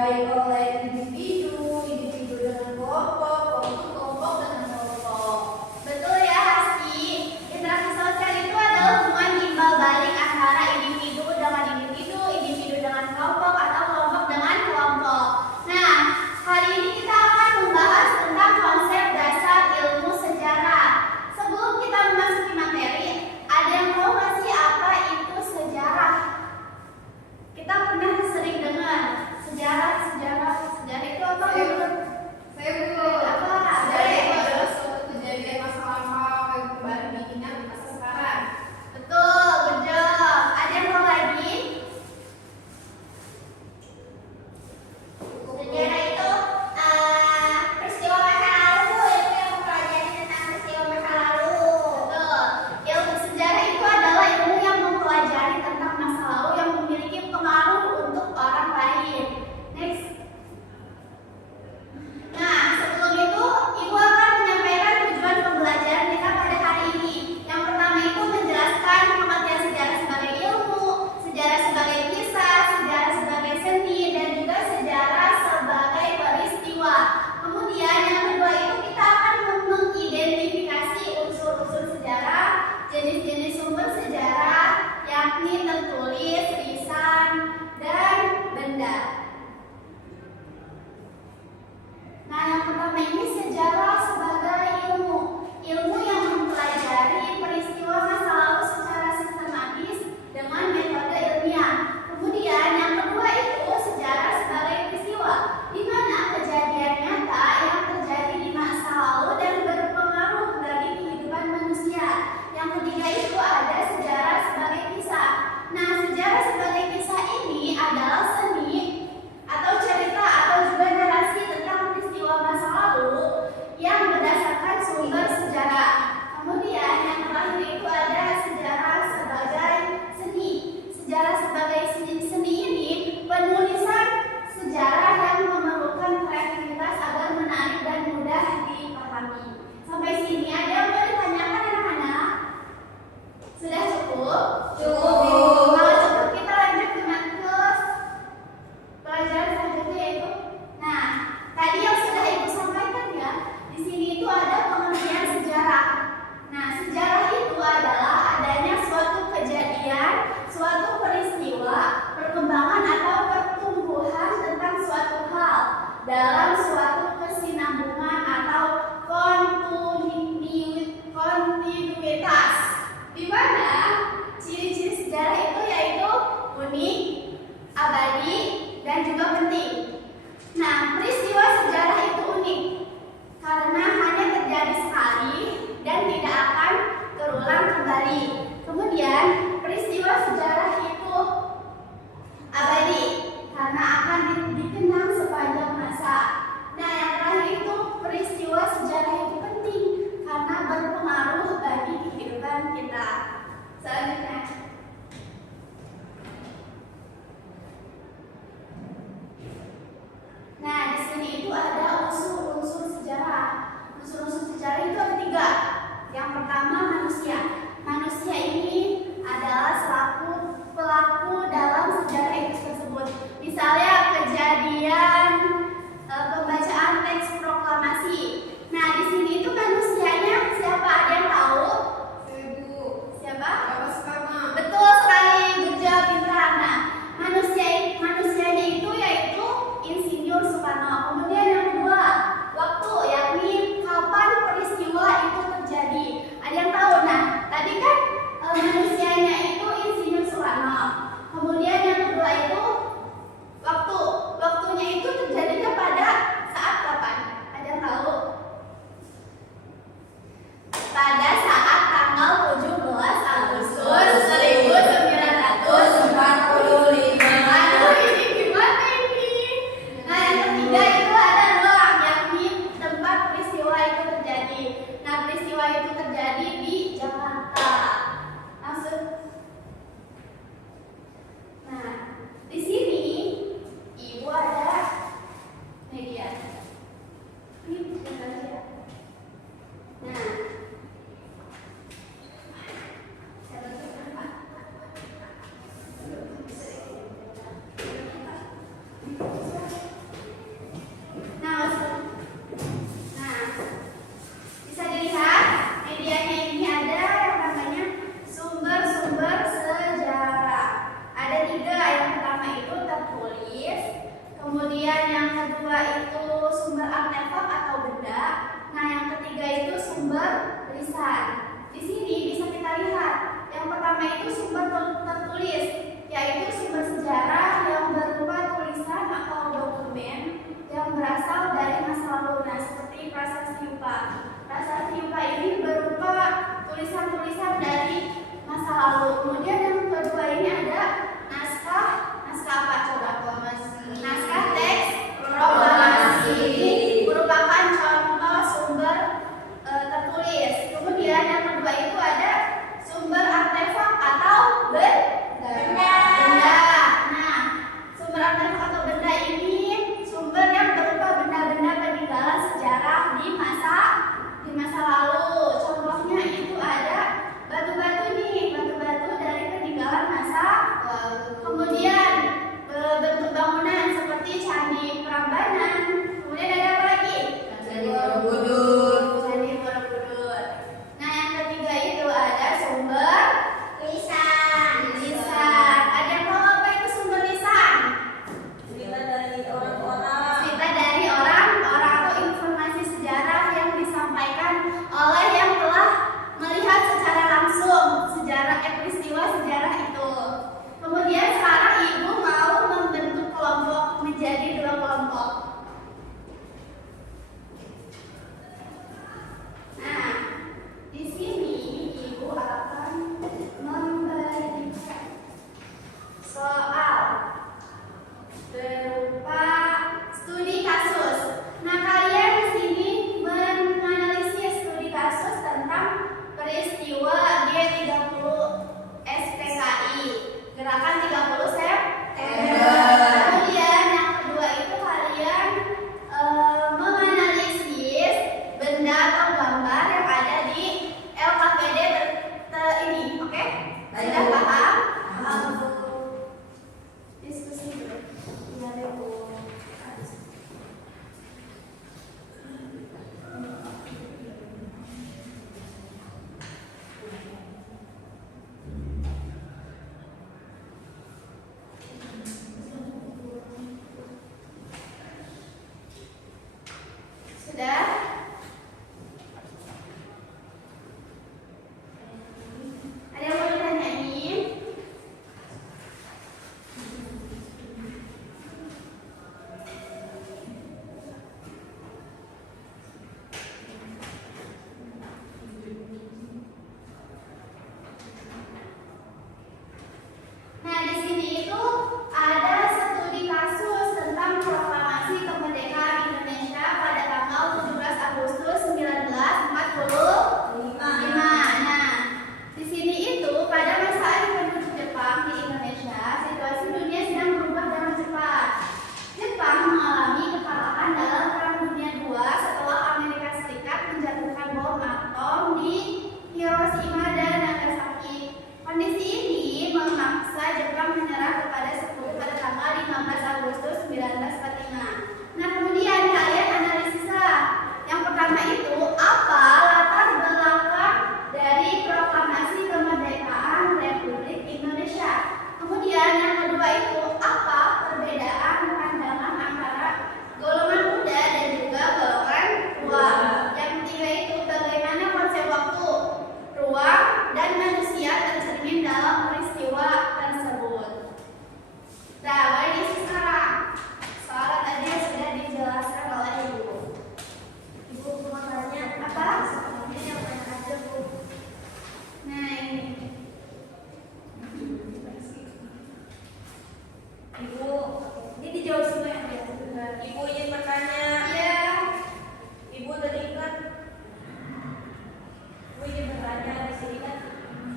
baik oleh individu dengan kelompok, kelompok dengan kelompok. Betul ya Hasti, interaksi sosial itu adalah hubungan timbal balik antara individu dengan kelompok atau kelompok dengan kelompok. Nah, hari ini kita akan membahas tentang konsep dasar ilmu sejarah. Sebelum kita memasuki materi, ada yang tahu nggak sih apa itu sejarah? Kita pernah sering dengar sejarah itu apa? Saya belum. Apa? Sejarah itu adalah suatu kejadian masa lampau yang kembali diingat di masa sekarang. Betul, good job. Ada yang tahu lagi? Sejarah itu peristiwa masa lalu, itu yang mempelajari tentang peristiwa masa lalu. Betul. Ilmu sejarah itu adalah ilmu yang mempelajari tentang masa lalu yang memiliki pengaruh untuk orang lain. Next. Nah, sebelum itu, Ibu akan menyampaikan tujuan pembelajaran kita pada hari ini. Yang pertama itu menjelaskan pengertian sejarah sebagai ilmu, sejarah sebagai kisah, sejarah sebagai seni, dan juga sejarah sebagai peristiwa. Kemudian yang kedua itu kita akan mengidentifikasi unsur-unsur sejarah, jenis-jenis sumber sejarah, yakni tertulis, lisan, dan benda. Nah, yang pertama ini sejarah sebagai ilmu yang mempelajari peristiwa masa lalu secara sistematis dengan metode ilmiah. Kemudian yang kedua itu sejarah sebagai peristiwa, di mana kejadian nyata yang terjadi di masa lalu dan berpengaruh bagi kehidupan manusia. Yang ketiga itu ada sejarah sebagai kisah. Nah, sejarah sebagai kisah ini adalah seni atau cerita atau juga narasi tentang peristiwa masa lalu yang berdasarkan sumber sejarah. Kemudian yang terakhir itu ada sejarah sebagai seni. Sejarah sebagai seni ini penulisan sejarah yang memerlukan kreativitas agar menarik dan mudah dipahami. Sampai sini ada yang mau ditanyakan anak-anak? Sudah cukup? Cukup. Kalau cukup kita lanjut dengan pelajaran selanjutnya yaitu, nah, tadi yang sudah Ibu sampaikan ya, di sini itu ada pengertian sejarah. Nah, sejarah itu adalah adanya suatu kejadian, suatu peristiwa, perkembangan atau pertumbuhan tentang suatu hal dalam suatu kesinambungan atau kontinuitas. Di mana ciri-ciri sejarah itu yaitu unik, abadi, dan juga penting. Nah, peristiwa sejarah itu unik karena hanya terjadi sekali dan tidak akan terulang kembali. Kemudian, peristiwa sejarah itu abadi karena akan dikenang sepanjang masa. Nah, yang terakhir itu peristiwa sejarah itu penting karena berpengaruh bagi kehidupan kita. Selanjutnya. Nah, di sini itu ada unsur-unsur sejarah. Unsur-unsur sejarah itu ada 3. Yang pertama manusia. Manusia ini adalah selaku pelaku dalam sejarah itu tersebut. Misalnya kejadian pembacaan teks proklamasi. Nah, di sini itu manusianya siapa? Ada yang tahu? Ibu. Siapa? Bapak Soekarno. Betul sekali, good job Pintar. Nah, manusianya itu yaitu Insinyur Soekarno. Kemudian yang kedua, waktu, yakni kapan peristiwa itu terjadi. Ada yang tahu? Nah, tadi kan manusianya itu Insinyur Soekarno. Kemudian yang kedua itu waktu tulisan. Di sini bisa kita lihat yang pertama itu sumber tertulis, yaitu sumber sejarah yang berupa tulisan atau dokumen yang berasal dari masa lalu. Nah, seperti prasasti Yupa. Prasasti Yupa ini berupa tulisan-tulisan dari masa lalu. Kemudian yang kedua ini ada naskah apa coba? Naskah teks proklamasi. Ini merupakan contoh sumber tertulis. Kemudian yang kedua itu ada sumber artefak atau benda. Nah, sumber artefak atau benda ini sumber yang berupa benda-benda peninggalan sejarah di masa lalu. Contohnya itu ada batu-batu nih, batu-batu dari peninggalan masa lalu. Kemudian bentuk bangunan seperti Candi Prambanan. Kemudian ada apa lagi? Candi Borobudur. Nah, yang ketiga itu ada sumber lisan. Ada yang tahu apa itu sumber lisan? Cerita dari orang-orang atau informasi sejarah yang disampaikan oleh yang telah melihat secara langsung peristiwa sejarah itu. Kemudian sekarang ibu mau membentuk kelompok menjadi 2 kelompok. Nah, di sini ibu akan memberikan soal berupa studi kasus. Nah, kalian di sini menganalisis studi kasus tentang peristiwa G30 SPKI, gerakan 30 September. Kemudian yang kedua itu kalian menganalisis benda atau gambar yang ada di LKPD ini, oke? Sudah paham? Diskusi dulu. Iya, Bu. Sudah? Ada yang mau ditanyain? Nah, di sini itu ada studi kasus tentang proklamasi kemerdekaan Indonesia pada tanggal 17 Agustus 1945. Nah, di sini itu pada masa akhir penduduk Jepang di Indonesia, situasi dunia sedang berubah dengan cepat. Jepang mengalami kekalahan dalam Perang Dunia II setelah Amerika Serikat menjatuhkan bom atom di Hiroshima dan Nagasaki. Kondisi ini memaksa Jepang menyerah kepada sekutu pada tanggal 15 Agustus 1945. Nah, kemudian kalian analisislah. Yang pertama itu apa latar belakang dari proklamasi kemerdekaan Republik Indonesia. Kemudian yang kedua itu apa perbedaan pandangan antara golongan muda dan juga golongan tua. Yang ketiga itu bagaimana konsep waktu, ruang, dan manusia tercermin dalam peristiwa tersebut. Nah, boleh diisi sekarang. Soal tadi sudah dijelaskan oleh ibu. Ibu mau tanya apa? Ini yang mana aja, Bu? Nah, ini. Ibu, ini dijawab semua ya? Ibu ingin bertanya. Iya. Ibu tadi kan, Ibu ingin bertanya di sini kan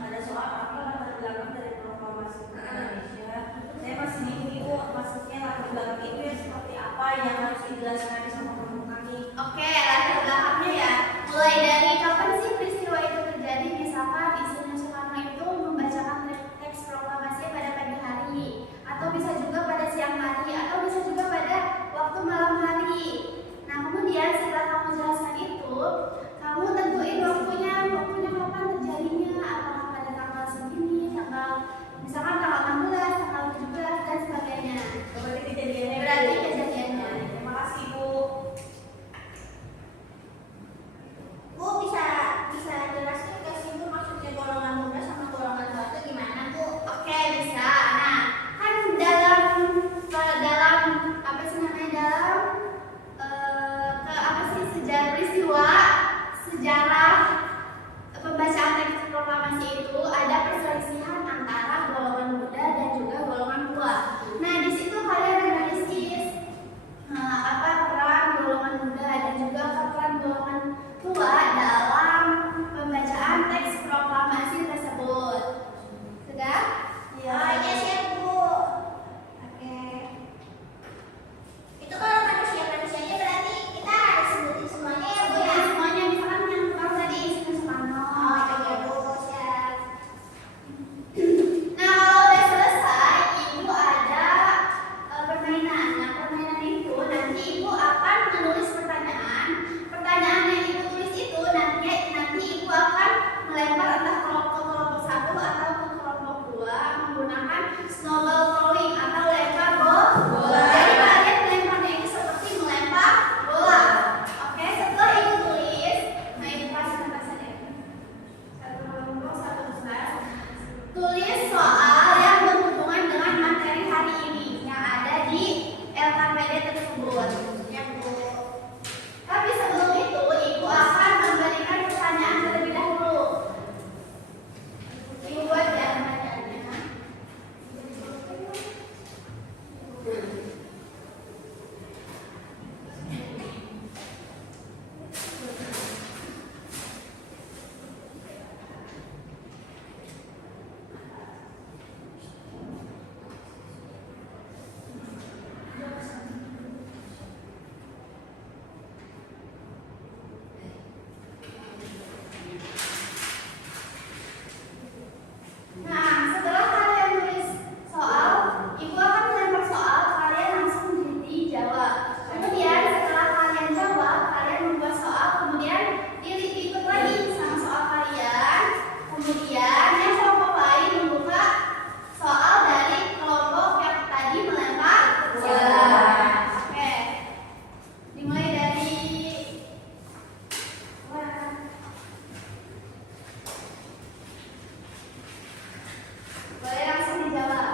ada soal apa latar belakang dari proklamasi Indonesia. Saya masih bingung Ibu, maksudnya latar belakang itu ya seperti apa yang harus dijelaskan sama teman kami. Oke, latar belakangnya ya. Mulai dari kapan sih peristiwa itu terjadi? Misalkan Insinyur Soekarno itu membacakan teks proklamasi pada pagi hari, atau bisa juga pada siang hari, atau bisa juga pada waktu malam hari. Nah, kemudian setelah kamu jelaskan itu, kamu tentuin waktunya kapan terjadinya, apakah pada tanggal segini, misalkan tanggal 16, tanggal 17, dan sebagainya. Berarti kejadiannya. Berarti kejadiannya. Terima kasih Bu. Bu bisa jelas Ya, Bu. Tapi sebelum itu, Ibu akan memberikan pertanyaan terlebih dahulu. Ibu buat ya pertanyaannya. Nah, setelah kalian tulis soal, Ibu akan melempar soal, kalian langsung dijawab. Kemudian setelah kalian jawab, kalian membuat soal, kemudian diikut lagi sama soal kalian. Kemudian yang kelompok lain membuka soal dari kelompok yang tadi melempar bola. Oke, dimulai dari boleh langsung dijawab.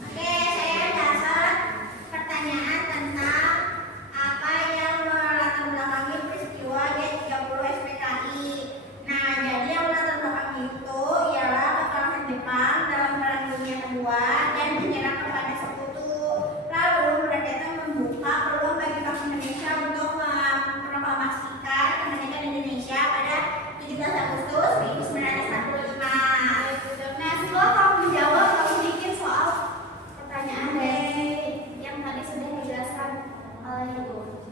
Oke, saya dapat pertanyaan tentang apa yang melatar belakangi peristiwa G30 SPKI. Nah, jadi yang melatar belakangi itu ialah kekalahan Jepang dalam Perang Dunia Kedua dan menyerang kepada Sekutu. Lalu mereka itu membuka peluang bagi bangsa Indonesia untuk memproklamasikan kemerdekaan Indonesia pada 17 Agustus 1945. Nah, setelah kamu menjawab, kamu bikin soal pertanyaan dari yang tadi sudah dijelaskan oleh Ibu.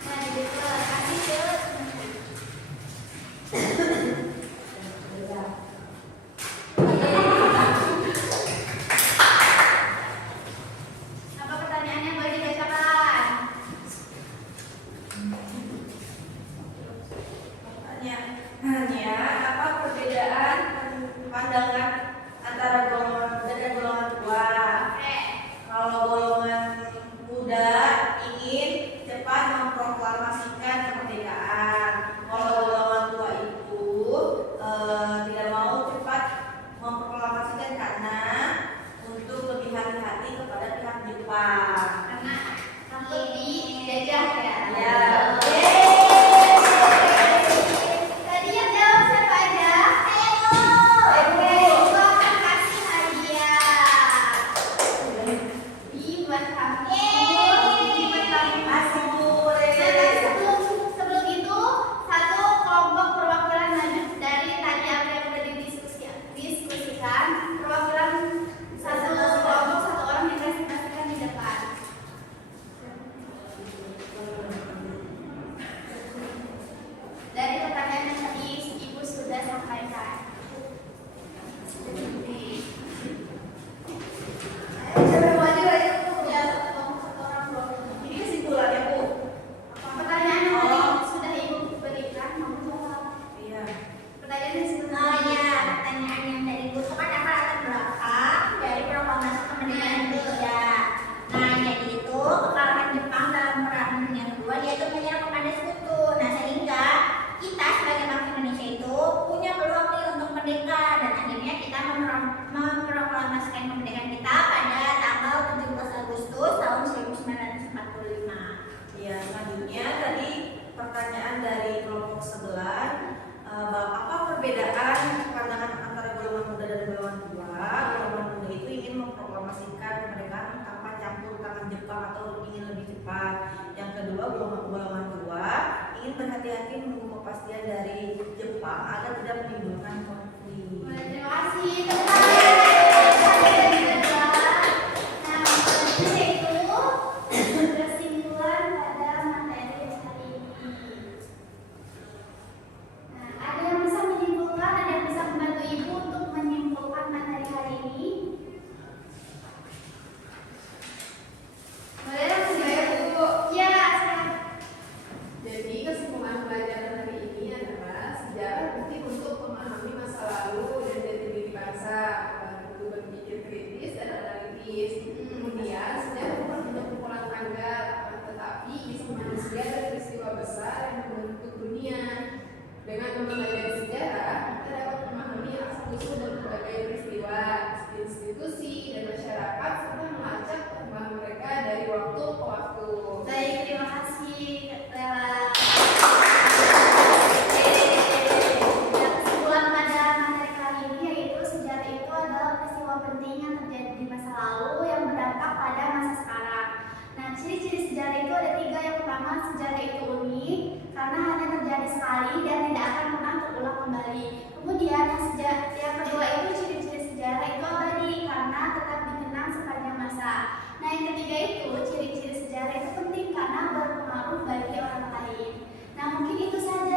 Nah, dideklarasi ke apa pertanyaannya, boleh dibacakan? Pertanyaannya, apa perbedaan pandangan antara golongan muda dan golongan tua? Oke. Kalau golongan muda ingin cepat memproklamasikan kemerdekaan. Kalau golongan tua itu tidak mau cepat memproklamasikan karena untuk lebih hati-hati kepada pihak Jepang. Karena takut dijajah ya. Ya. Tadi yang jawab siapa aja? Saya, Bu. Oke, Ibu akan kasih hadiah. Ini buat kamu. Ini buat kamu. Kasih Bu. Nah, sebelum itu, satu kelompok perwakilan lanjut dari tadi apa yang sudah didiskusikan. Perwakilan satu kelompok, satu orang dipresentasikan di depan. Dari pertanyaan yang tadi Ibu sudah sampaikan. Ya, satu orang kelompok. Ini kesimpulannya Bu. Pertanyaan yang tadi sudah Ibu berikan, mau jawab. Iya. Pertanyaan yang sebelumnya. Oh iya, pertanyaan yang dari Ibu itu kan apa latar belakang dari proklamasi kemerdekaan Indonesia. Nah, jadi itu kekalahan Jepang dalam Perang Dunia Kedua dia itu menyerang kepada Sekutu. Nah, sehingga kita sebagai bangsa Indonesia itu punya peluang nih untuk merdeka dan akhirnya kita memproklamasikan kemerdekaan kita pada tanggal 17 Agustus tahun 1945. Iya, selanjutnya tadi pertanyaan dari kelompok sebelah, apa perbedaan pandangan antara golongan muda dan golongan tua? Golongan muda itu ingin memproklamasikan kemerdekaan tanpa campur tangan Jepang atau ingin lebih cepat. Yang kedua, golongan tua ingin berhati-hati menunggu kepastian dari Jepang agar tidak menimbulkan konflik. Terima kasih. Nah, selanjutnya itu kesimpulan pada materi hari ini. Nah, ada yang bisa menyimpulkan, ada yang bisa membantu Ibu untuk menyimpulkan materi hari ini. Boleh langsung ya, Bu? Ya, silakan. Jadi kesimpulan pelajaran hari ini adalah sejarah Dengan mempelajari sejarah, kita dapat memahami asal-usul dan berbagai peristiwa, institusi, dan masyarakat, serta melacak perkembangan mereka dari waktu ke waktu. Baik, terima kasih Lela. Dan kesimpulan pada materi kali ini yaitu sejarah itu adalah peristiwa penting yang terjadi di masa lalu yang berdampak pada masa sekarang. Nah, ciri-ciri sejarah itu ada 3. Yang pertama, sejarah itu unik karena hanya terjadi sekali dan tidak akan pernah terulang kembali. Kemudian yang kedua itu ciri-ciri sejarah itu abadi karena tetap dikenang sepanjang masa. Nah, yang ketiga itu ciri-ciri sejarah itu penting karena berpengaruh bagi orang lain. Nah, mungkin itu saja